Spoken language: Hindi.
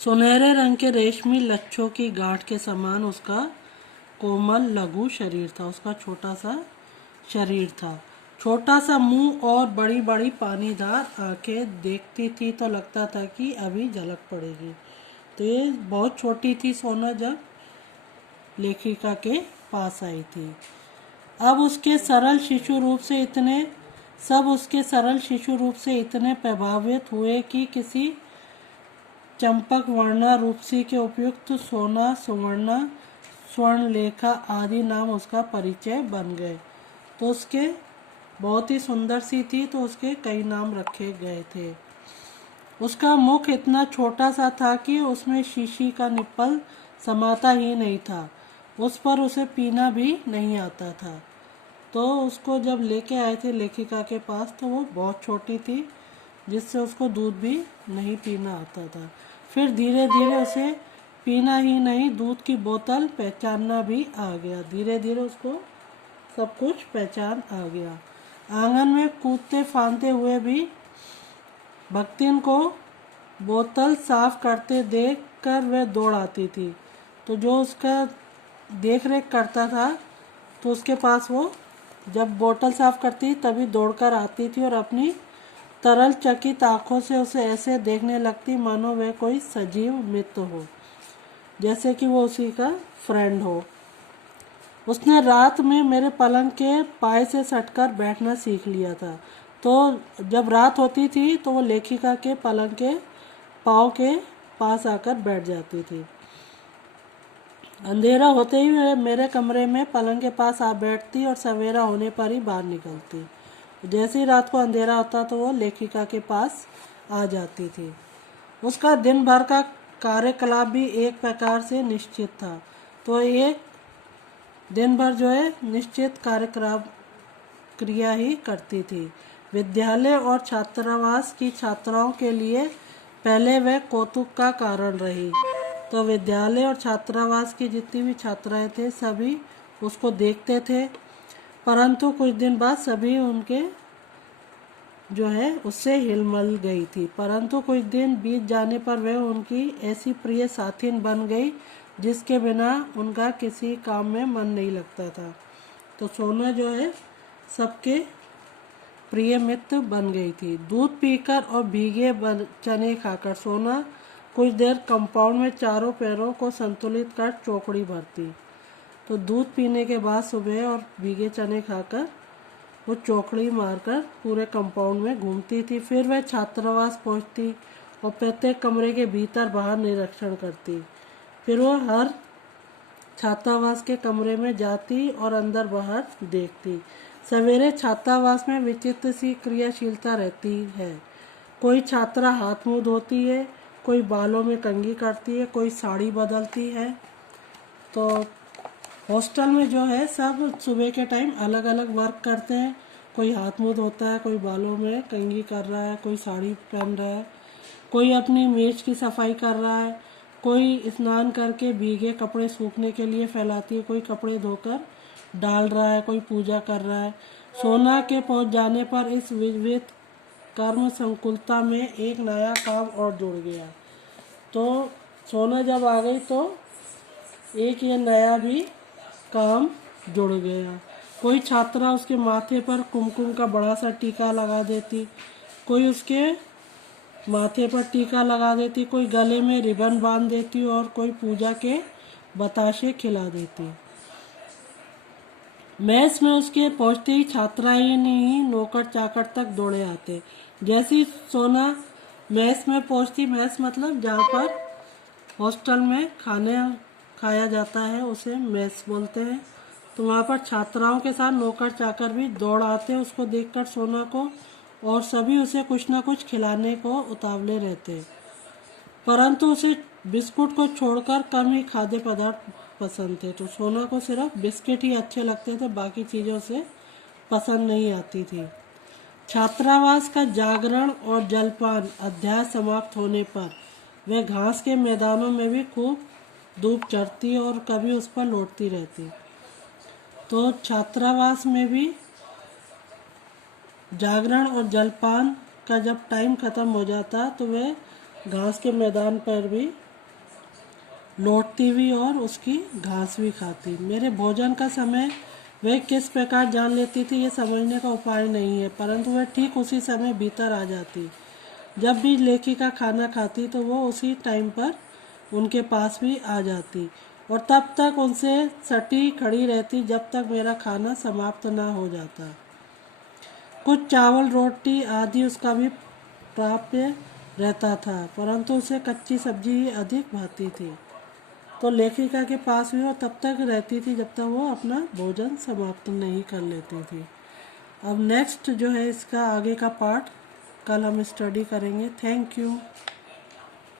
सुनहरे रंग के रेशमी लच्छों की गांठ के समान उसका कोमल लघु शरीर था। उसका छोटा सा शरीर था, छोटा सा मुंह और बड़ी बड़ी पानीदार आंखें। देखती थी तो लगता था कि अभी झलक पड़ेगी। तो ये बहुत छोटी थी सोना जब लेखिका के पास आई थी। अब उसके सरल शिशु रूप से इतने सब उसके सरल शिशु रूप से इतने प्रभावित हुए कि किसी चंपक वर्णा रूपसी के उपयुक्त सोना, सुवर्णा, स्वर्णलेखा आदि नाम उसका परिचय बन गए। तो उसके बहुत ही सुंदर सी थी, तो उसके कई नाम रखे गए थे। उसका मुख इतना छोटा सा था कि उसमें शीशी का निप्पल समाता ही नहीं था। उस पर उसे पीना भी नहीं आता था। तो उसको जब लेके आए थे लेखिका के पास, तो वो बहुत छोटी थी, जिससे उसको दूध भी नहीं पीना आता था। फिर धीरे धीरे उसे पीना ही नहीं, दूध की बोतल पहचानना भी आ गया। धीरे धीरे उसको सब कुछ पहचान आ गया। आंगन में कूदते फांदते हुए भी भक्तिन को बोतल साफ करते देख कर वह दौड़ आती थी। तो जो उसका देख रेख करता था, तो उसके पास वो जब बोतल साफ करती तभी दौड़कर आती थी और अपनी तरल चकित आंखों से उसे ऐसे देखने लगती मानो वह कोई सजीव मित्र हो, जैसे कि वो उसी का फ्रेंड हो। उसने रात में मेरे पलंग के पाए से सटकर बैठना सीख लिया था। तो जब रात होती थी तो वो लेखिका के पलंग के पाँव के पास आकर बैठ जाती थी। अंधेरा होते ही वह मेरे कमरे में पलंग के पास आ बैठती और सवेरा होने पर ही बाहर निकलती। जैसे ही रात को अंधेरा होता तो वो लेखिका के पास आ जाती थी। उसका दिन भर का कार्यकलाप भी एक प्रकार से निश्चित था। तो एक दिन भर जो है निश्चित कार्यकलाप क्रिया ही करती थी। विद्यालय और छात्रावास की छात्राओं के लिए पहले वह कौतुक का कारण रही। तो विद्यालय और छात्रावास की जितनी भी छात्राएं थे सभी उसको देखते थे, परंतु कुछ दिन बाद सभी उनके जो है उससे हिलमिल गई थी। परंतु कुछ दिन बीत जाने पर वह उनकी ऐसी प्रिय साथिन बन गई जिसके बिना उनका किसी काम में मन नहीं लगता था। तो सोना जो है सबके प्रिय मित्र बन गई थी। दूध पीकर और भीगे चने खाकर सोना कुछ देर कंपाउंड में चारों पैरों को संतुलित कर चौकड़ी भरती। तो दूध पीने के बाद सुबह और भीगे चने खाकर वो चौकड़ी मारकर पूरे कंपाउंड में घूमती थी। फिर वह छात्रावास पहुंचती और प्रत्येक कमरे के भीतर बाहर निरीक्षण करती। फिर वो हर छात्रावास के कमरे में जाती और अंदर बाहर देखती। सवेरे छात्रावास में विचित्र सी क्रियाशीलता रहती है। कोई छात्रा हाथ मुंह धोती है, कोई बालों में कंघी करती है, कोई साड़ी बदलती है। तो हॉस्टल में जो है सब सुबह के टाइम अलग अलग वर्क करते हैं। कोई हाथ मुंह धोता है, कोई बालों में कंघी कर रहा है, कोई साड़ी पहन रहा है, कोई अपनी मेज की सफाई कर रहा है, कोई स्नान करके भीगे कपड़े सूखने के लिए फैलाती है, कोई कपड़े धोकर डाल रहा है, कोई पूजा कर रहा है। सोना के पहुंच जाने पर इस विविध कर्म संकुलता में एक नया काम और जुड़ गया। तो सोना जब आ गई तो एक ये नया भी काम जुड़ गया। कोई छात्रा उसके माथे पर कुमकुम का बड़ा सा टीका लगा देती, कोई उसके माथे पर टीका लगा देती, कोई गले में रिबन बांध देती और कोई पूजा के बताशे खिला देती। मैस में उसके पहुंचते ही छात्रा ही नहीं नौकर चाकर तक दौड़े आते। जैसी सोना मैस में पहुंचती, मैस मतलब जहाँ पर हॉस्टल में खाने खाया जाता है उसे मैस बोलते हैं। तो वहाँ पर छात्राओं के साथ नौकर चाकर भी दौड़ आते उसको देखकर सोना को, और सभी उसे कुछ ना कुछ खिलाने को उतावले रहते। परंतु उसे बिस्कुट को छोड़कर कम ही खाद्य पदार्थ पसंद थे। तो सोना को सिर्फ बिस्किट ही अच्छे लगते थे, बाकी चीज़ों से पसंद नहीं आती थी। छात्रावास का जागरण और जलपान अध्याय समाप्त होने पर वह घास के मैदानों में भी खूब धूप चढ़ती और कभी उस पर लौटती रहती। तो छात्रावास में भी जागरण और जलपान का जब टाइम ख़त्म हो जाता तो वह घास के मैदान पर भी लौटती हुई और उसकी घास भी खाती। मेरे भोजन का समय वह किस प्रकार जान लेती थी ये समझने का उपाय नहीं है, परंतु वह ठीक उसी समय भीतर आ जाती। जब भी लेखिका खाना खाती तो वो उसी टाइम पर उनके पास भी आ जाती और तब तक उनसे सटी खड़ी रहती जब तक मेरा खाना समाप्त ना हो जाता। कुछ चावल रोटी आदि उसका भी प्राप्य रहता था, परंतु उसे कच्ची सब्जी ही अधिक भाती थी। तो लेखिका के पास भी वो तब तक रहती थी जब तक वो अपना भोजन समाप्त नहीं कर लेती थी। अब नेक्स्ट जो है इसका आगे का पार्ट कल हम स्टडी करेंगे। Thank you.